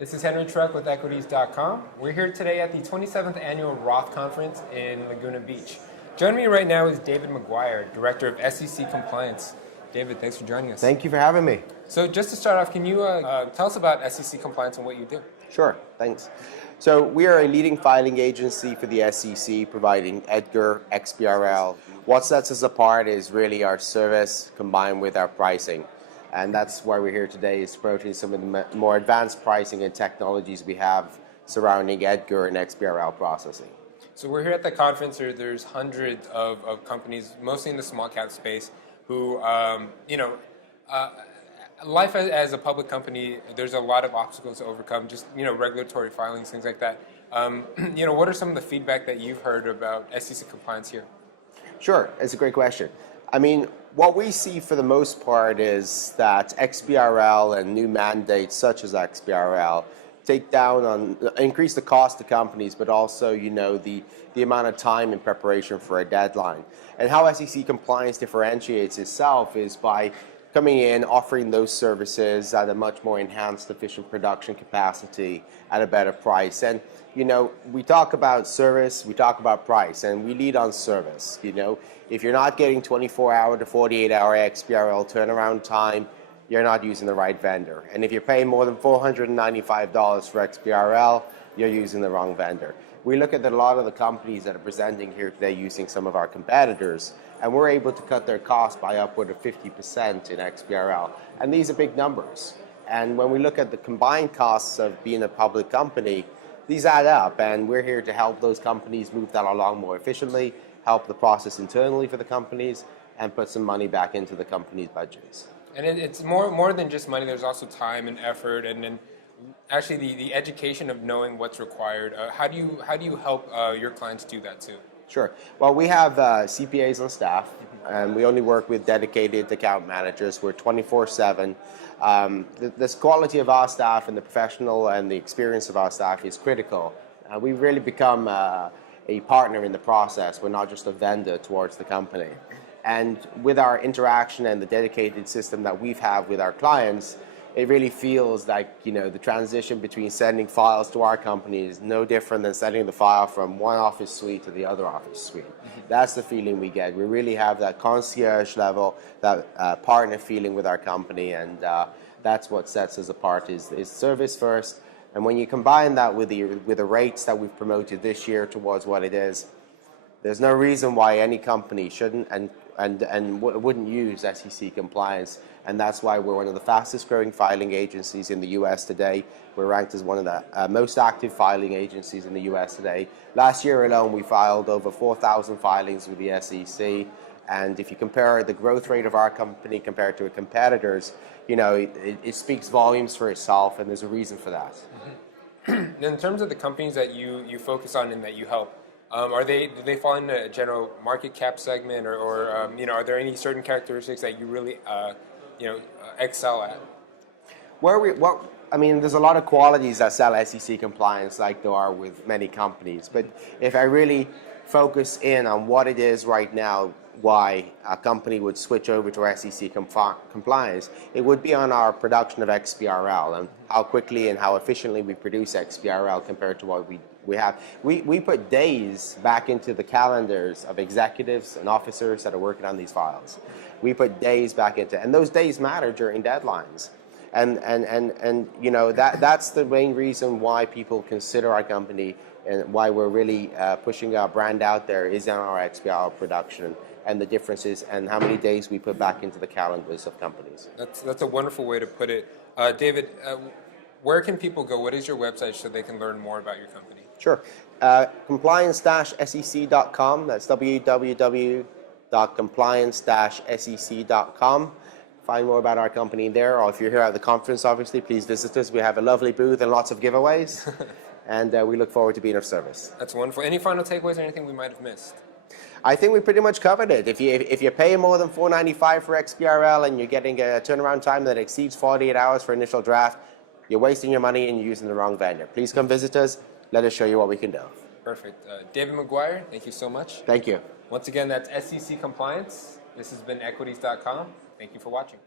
This is Henry Truck with Equities.com. We're here today at the 27th Annual Roth Conference in Laguna Beach. Joining me right now is David McGuire, Director of SEC Compliance. David, thanks for joining us. Thank you for having me. So just to start off, can you tell us about SEC Compliance and what you do? Sure, thanks. So we are a leading filing agency for the SEC, providing EDGAR, XBRL. What sets us apart is really our service combined with our pricing. And that's why we're here today, is promoting some of the more advanced pricing and technologies we have surrounding EDGAR and XBRL processing. So we're here at the conference. There's hundreds of companies, mostly in the small cap space, who, life as a public company, there's a lot of obstacles to overcome, just, regulatory filings, things like that. What are some of the feedback that you've heard about SEC compliance here? Sure, it's a great question. I mean, what we see for the most part is that XBRL and new mandates such as XBRL increase the cost to companies, but also, the amount of time in preparation for a deadline. And how SEC compliance differentiates itself is by coming in, offering those services at a much more enhanced, efficient production capacity at a better price. And, we talk about service, we talk about price, and we lead on service. If you're not getting 24-hour to 48-hour XBRL turnaround time, you're not using the right vendor. And if you're paying more than $495 for XBRL, you're using the wrong vendor. We look at a lot of the companies that are presenting here today using some of our competitors, and we're able to cut their costs by upward of 50% in XBRL. And these are big numbers. And when we look at the combined costs of being a public company, these add up, and we're here to help those companies move that along more efficiently, help the process internally for the companies, and put some money back into the company's budgets. And it's more than just money. There's also time and effort, and actually the education of knowing what's required. How do you help your clients do that too? Sure. Well, we have CPAs on staff, and we only work with dedicated account managers. We're 24/7. This quality of our staff and the professional and the experience of our staff is critical. We've really become a partner in the process. We're not just a vendor towards the company. And with our interaction and the dedicated system that we've had with our clients, it really feels like, the transition between sending files to our company is no different than sending the file from one office suite to the other office suite. Mm-hmm. That's the feeling we get. We really have that concierge level, that partner feeling with our company, and that's what sets us apart is service first. And when you combine that with the rates that we've promoted this year towards what it is, there's no reason why any company shouldn't and wouldn't use SEC compliance. And that's why we're one of the fastest growing filing agencies in the US today. We're ranked as one of the most active filing agencies in the US today. Last year alone, we filed over 4,000 filings with the SEC. And if you compare the growth rate of our company compared to our competitors, it speaks volumes for itself, and there's a reason for that. Mm-hmm. In terms of the companies that you focus on and that you help, do they fall in the general market cap segment, or are there any certain characteristics that you really excel at? There's a lot of qualities that sell SEC compliance like there are with many companies. But if I really focus in on what it is right now, why a company would switch over to SEC compliance, it would be on our production of XBRL and how quickly and how efficiently we produce XBRL compared to what we have. We put days back into the calendars of executives and officers that are working on these files. We put days back into, and those days matter during deadlines. And that's the main reason why people consider our company and why we're really pushing our brand out there is on our XBRL production and the differences and how many days we put back into the calendars of companies. That's a wonderful way to put it. David, where can people go? What is your website so they can learn more about your company? Sure. Compliance-sec.com. That's www.compliance-sec.com. Find more about our company there, or if you're here at the conference, obviously, please visit us. We have a lovely booth and lots of giveaways, and we look forward to being of service. That's wonderful. Any final takeaways or anything we might have missed? I think we pretty much covered it. If you're paying more than $495 for XBRL and you're getting a turnaround time that exceeds 48 hours for initial draft, you're wasting your money and you're using the wrong vendor. Please come visit us. Let us show you what we can do. Perfect. David McGuire, thank you so much. Thank you. Once again, that's SEC Compliance. This has been Equities.com. Thank you for watching.